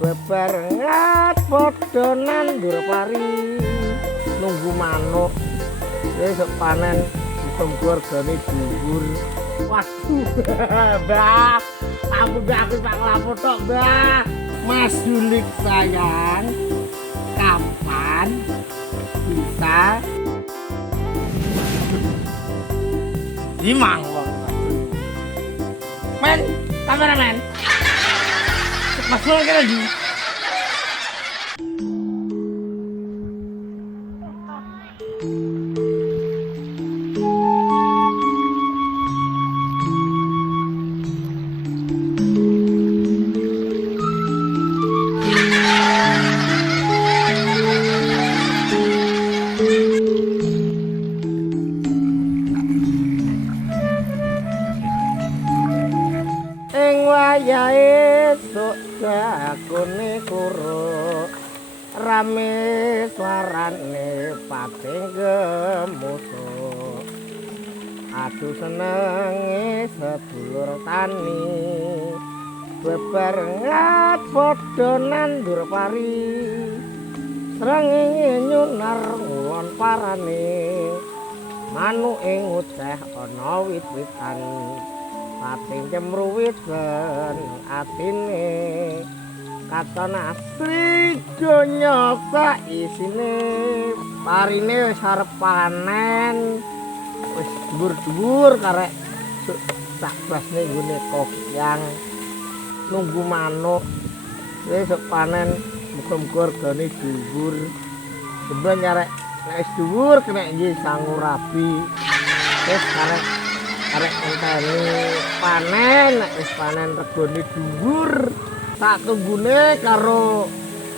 bebarengan padha nandur pari nunggu manuk esuk panen usum keluargane dhuwur. Waduh, Mbah, aku Pak Lapo tok, Mbah. Mas Julik sayang, kapan bisa dimang wong men, kameramen. Mas Julik kene ndi? Wayahe esuk jakone kuro rame suarane pating gemusuk adu senenge sedulur tani bebarengan padha nandur pari srengenge nyunar ngulon parane manuke ngoceh ana wit-witan pating cemruwit ben atine katon asri donya sak isine parine wis arep panen wis dhuwur-dhuwur karek sak basne nggone kokyang nunggu manuk esuk panen muga-muga regane dhuwur jemben karek nek wis dhuwur kena nggih sangu rabi wis karek enteni panen nek wis panen regane dhuwur sak tunggune karo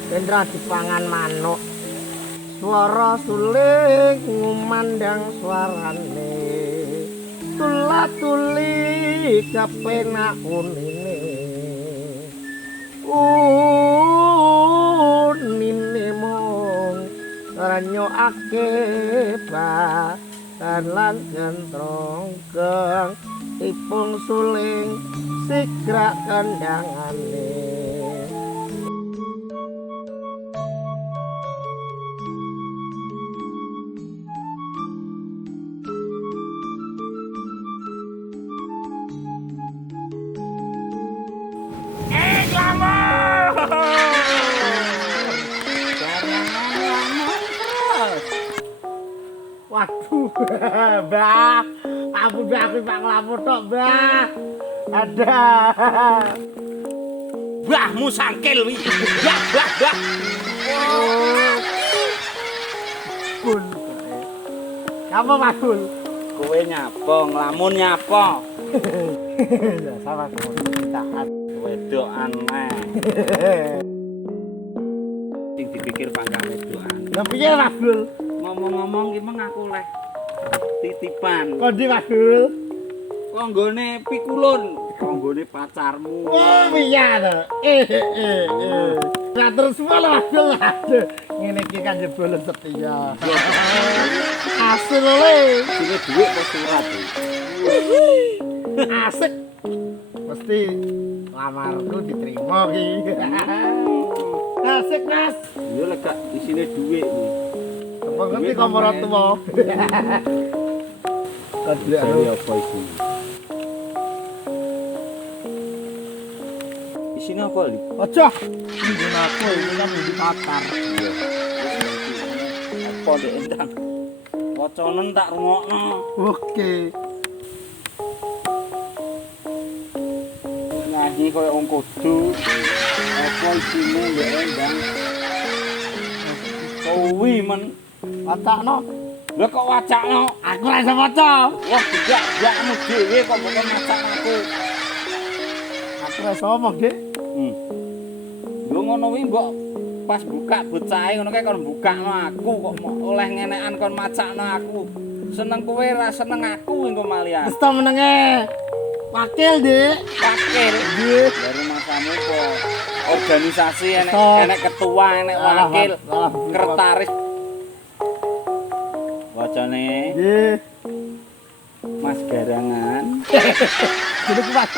Dendra dipangan manuk swara suling ngumandang swarane tulatuli kepenak unine unine mong ranyoake ba lan jentrongkeng ipung suling sigrak kandangane waduh, Mbah, aku Pak Lapo tok, Mbah. Ada. Mbahmu sangkil wi. Mbah. Bul. Apa Mas Bul? Kowe nyapa, nglamun nyapa? Ya sama kamu taat. Wedokan meh. Sing dipikir panjang wedokan. Lah piye Mas Bul? Ngomong-ngomong iki meng aku leh titipan. Kondi Mas Bul? Konggone pikulun, konggone pacarmu. Oh iya to. Lah terus malah Mas Bul. Ngene iki kan jebul setia. Asli le. Sine dhuwit apa surat iki? Asik. Mesti lamarku diterima ki. Asik, Mas. Yo lek gak isine dhuwit iki. Apa ngerti kamar tuwa? Kadle apa iki? Isine apa iki? Aja. Nggon aku iki kan di patar. Apa dek endang? Wacanen tak rungokno. Oke. Nyanyi koyo wong kudu. Apa isine ndek endang? Kuwi men Wacakno. lha kok wacakno? Aku ora iso maca. Wah, jakmu dhewe kok mbok masak aku. Aku ora iso ngomong, Dik. Lho ngono kuwi mbok pas buka bocahe ngono kae kon bukakno aku kok oleh ngenekan kon macakno aku. Seneng kowe ra seneng aku engko malian. Wis to menenge. Wakil, Dik. Wakil. Nggih. Dari masamu kok organisasi enek ketua, enek wakil, sekretaris. Wacane Nggih. Mas Garangan. Jadi kuat.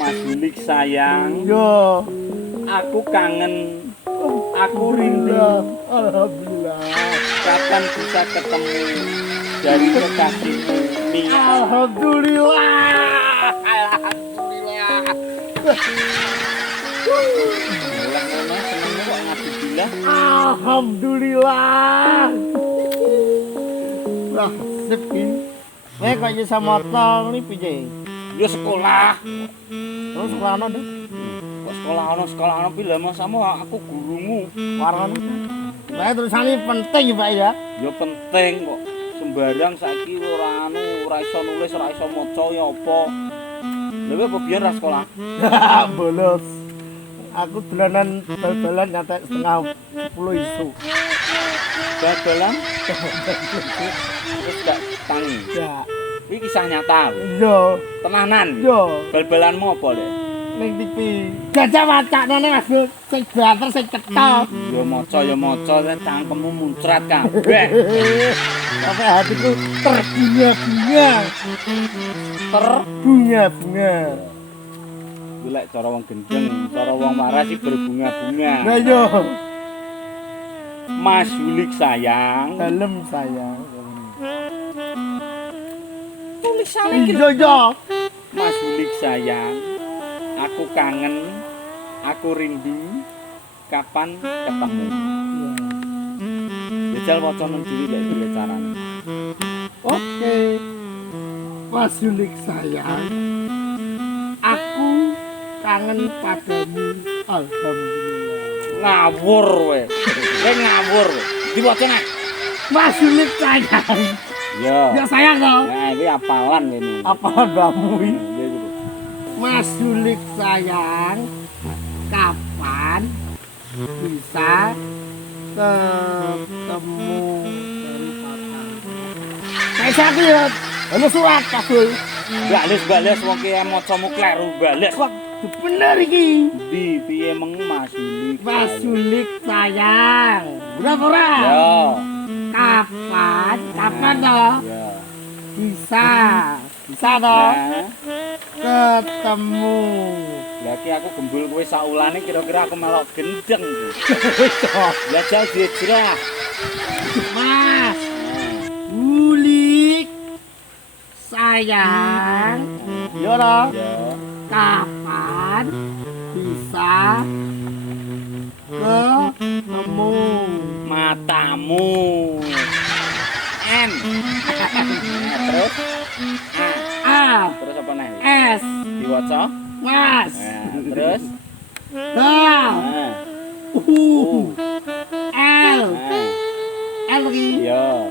Oh. Mas Yulik sayang, Yo. aku kangen, aku rindu. Alhamdulillah. Kapan bisa ketemu dari kekasihmu, Mia? Alhamdulillah. Alhamdulillah. Bilang ngono senengmu kok ngadu bilah. Alhamdulillah. Wah, sip iki. Kowe kok iso motor ni piye? Yo sekolah. Terus sekolah ono Dok? Kok sekolah ono pilih mas sama aku gurumu. Warung. Bae terusane penting ya, Pak ya. Ya penting kok. Sembarang saiki ora iso nulis, ora iso maca ya apa. Lha apa biyen ra sekolah? Bolos. Aku dolanan bal-balan ngantek setengah 10 isu. Bal-balan terus gak tangi. Ya. Iki kisah nyata. Iya. Tenanan. Iya. Bal-balanmu apa, Le? Ning TV. Gajah wacakane Mas, sing banter sing cetha. Ya maca cangkemmu muncrat kabeh. Sampai hatiku terbunga-bunga. Terbunga-bunga. Ku lek cara wong gendeng, cara wong waras sih berbunga-bunga. Lah yo, Mas Yulik sayang. dalem sayang. Tulisane Iya yo. Mas Yulik sayang. Aku kangen, aku rindu. Kapan ketemu? Jajal waca nang diri lek piye carane. Oke. Mas Yulik sayang. Aku kangen padamu. Alhamdulillah. Ngawur kowe. Kowe ngawur. Diwaca nek. Mas Yulik sayang. Ya. Ya sayang toh. Nah, iki apalan ini. Apa bamu ini? Iya gitu. Mas Yulik sayang. Kapan bisa ketemu dari papa? Kayak siapa ya? Halo surat kabul. Bales wong ki macamu kleru bales. Kok bener iki? Di piye meng Mas Yulik? Mas Yulik sayang. Berapa ora? Ya. Kapan? Kapan toh? Ya. Bisa. Bisa toh? Nah, Ketemu. lagi aku gembul kowe saulane kira-kira aku melok gendeng. Ya jal dijrah. Mas Yulik sayang. Yo toh? Ya. Kapan bisa ketemu? Matamu. N. Terus A terus apa nih? S Diwaca? Mas Nah, terus H nah. U L Nah. L lagi Ya.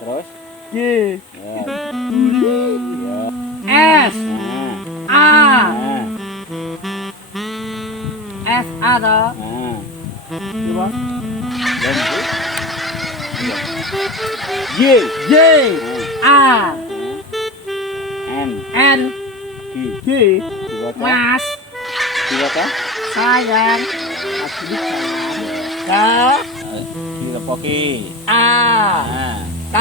Terus G ya. Ya. S Nah. A Nah. S A toh? Nah. Coba. Y. J A N. N G. G Diwaca? Mas Diwaca? sayang aku sayang K Dilepoki. A Nah. K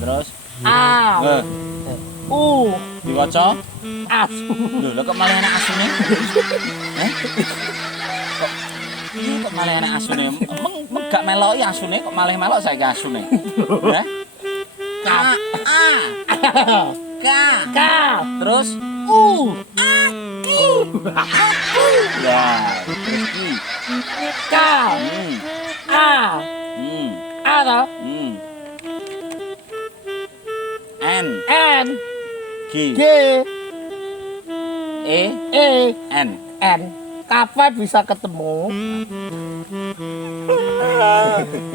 Terus A U diwaca? Asu Lho, kok malah enak asune? Heh? Kok malah enak asune? Emang gak meloki asune kok malah melok saiki asune? Heh? K A K K terus U ya terus I K hmm A hmm A toh? hmm N N G G E E N N kapan bisa ketemu?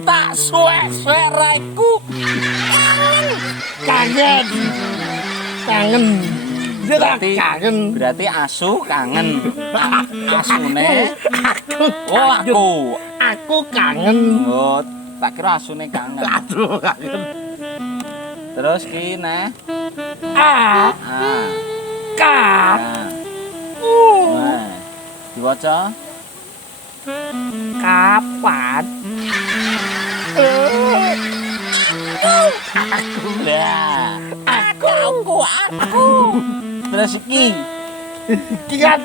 tak suwe-suwe raiku Kangen kangen dia tak kangen berarti asu kangen asune aku aku kangen oh tak kira asune kangen aduh kangen terus ki nah A K nah U nah diwaca kapan aku lah aku Terus iki. Iki kan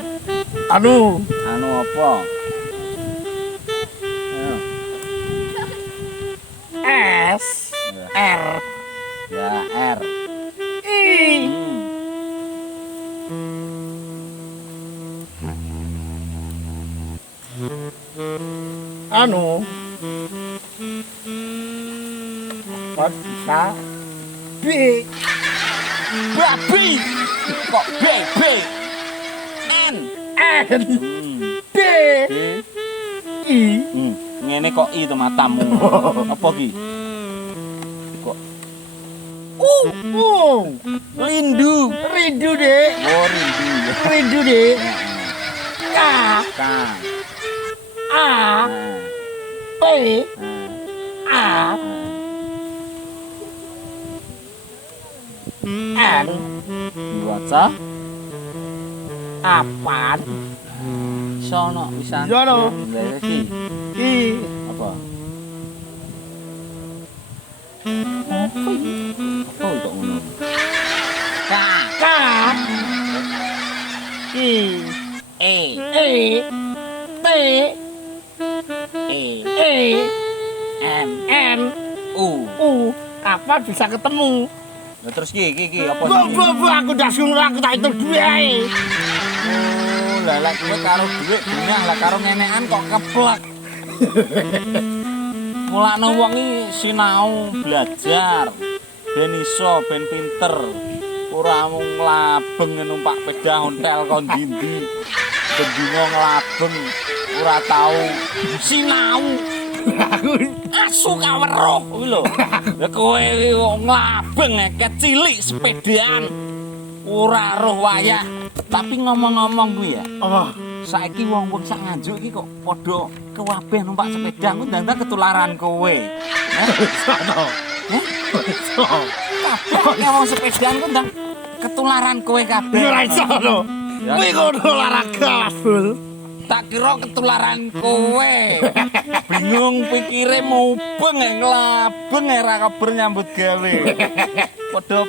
anu Apa? Ayo. S R Ya, R. I anu apa bisa B Babi. Kok B? N. N D D. I Ngene kok I to matamu. Apa ki? Kok lindu. rindu deh Oh, rindu. rindu deh K K. A P A N Diwaca apaan sono pisan. Sono. Lha iki I apa? Apa kok ngono? K. K I E. E T E. E M. N U. U apa bisa ketemu Lah terus iki apa Bu, aku udah suruh aku tak itu duit ae. Oh, lah lek kowe karo dhuwit benah lah karo ngenekan kok keplek. Mulane wong iki sinau belajar ben iso ben pinter. Ora mung nglabeng numpak sepeda ontel kon ndi-ndi. Bendina nglabeng ora tau sinau. Aku Asu kaweruh kuwi lho. Lah kowe nglabeng kecilik sepedaan. Ora roh wayah. Tapi ngomong-ngomong kuwi ya, apa? saiki wong-wong sak Nganjuk iki kok padha kewabeh numpak sepeda, ku ndang ketularan kowe. Sono. Kabeh wong sepedaan ku ndang ketularan kowe kabeh. Ora iso no. Kuwi ngono olahraga full. Tak kira ketularan kowe. Bingung pikire mubeng nglabeng ora kabar nyambut gawe. Padha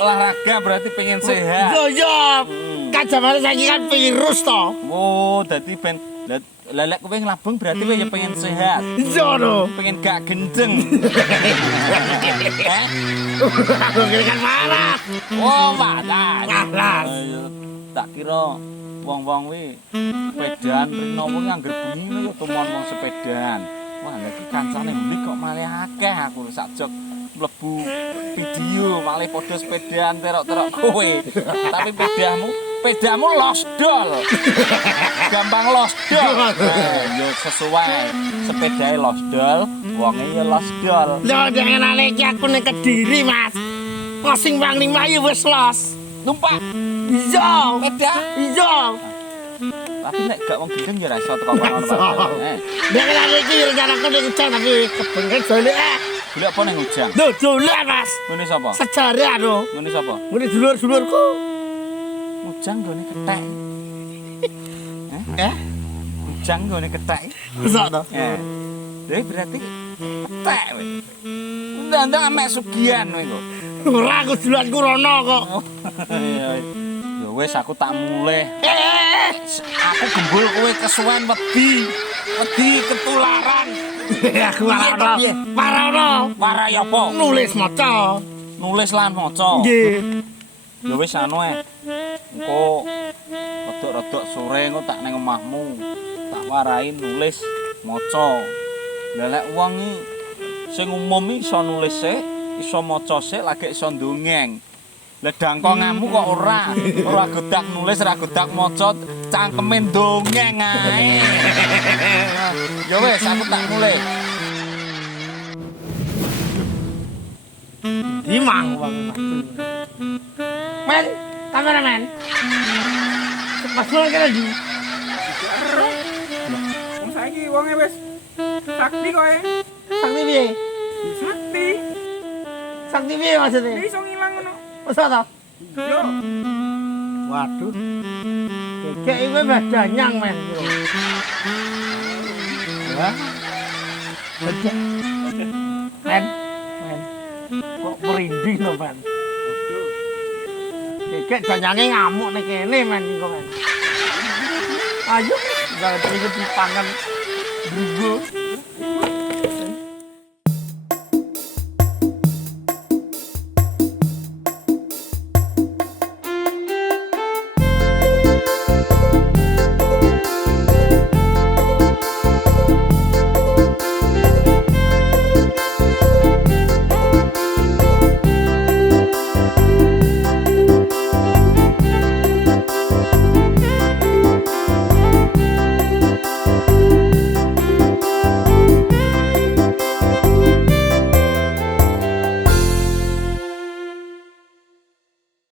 olahraga berarti pengen sehat. Yo yo. Kan jamane saiki kan virus to. Oh, dadi ben lelek kowe nglabeng berarti kowe ya pengen sehat. Yo no. Pengen gak gendeng. Aku kira kan marah. Oh, panas. Panas. Tak kira wong-wong kuwi sepedaan rino kuwi angger bengi ya tumon wong sepedaan. Wah, lha iki kancane mblik kok malih akeh aku sakjok mlebu video malih padha sepedaan terok-terok kowe. Tapi pedamu losdol. Gampang losdol. Yo sesuai sepedae losdol, wonge ya losdol. Lho dengenane iki aku ning Kediri, Mas. Kosing Panglima ya wis los. Numpak Iya. sepeda. Iya. Tapi nek gak wong gendeng ya ra iso teko kono. Dengenane iki rencanaku ning Ujang tapi kebengen jole. Golek apa ning Ujang? Lho dolan, Mas. Ngene sapa? Sejarah lho. Ngene sapa? Ngene dulur-dulurku. Ujang gone kethek. Ujang gone kethek. Besok to. Dhewe berarti kethek kowe. Ndang amek sugihan kowe kok. Ora aku dolanku rono kok. Ya wis aku tak mulih. Aku gembul kowe kesuwen wedi. Wedi ketularan. Aku ora ono. Ora ono. Parah ya apa? Nulis maca. Nulis lan maca. Nggih. Ya wis anu engko rodok-rodok sore engko tak ning omahmu. Tak warai nulis maca. Lah lek wong iki sing umum iki iso nulis sik, iso maca sik, lagi iso ndongeng. Lah dangkonganmu kok ora godak nulis, ora godak maca, cangkeme ndongeng ae. Ya wis aku tak mulih. Imang wong. Men, kameramen. Pas lu kene di. Wong saiki wonge wis sakti koe. Sakti piye? Sakti. Sakti piye maksudnya? Iso ngilang ngono. Masa to? Yo, Waduh. Kayak iku badanyang men. Ya. Badang. Men. Kok merinding to, Men? Kayak janjange ngamuk nek kene men kok men. Ayo, jangan ikut dipangan. Drugo.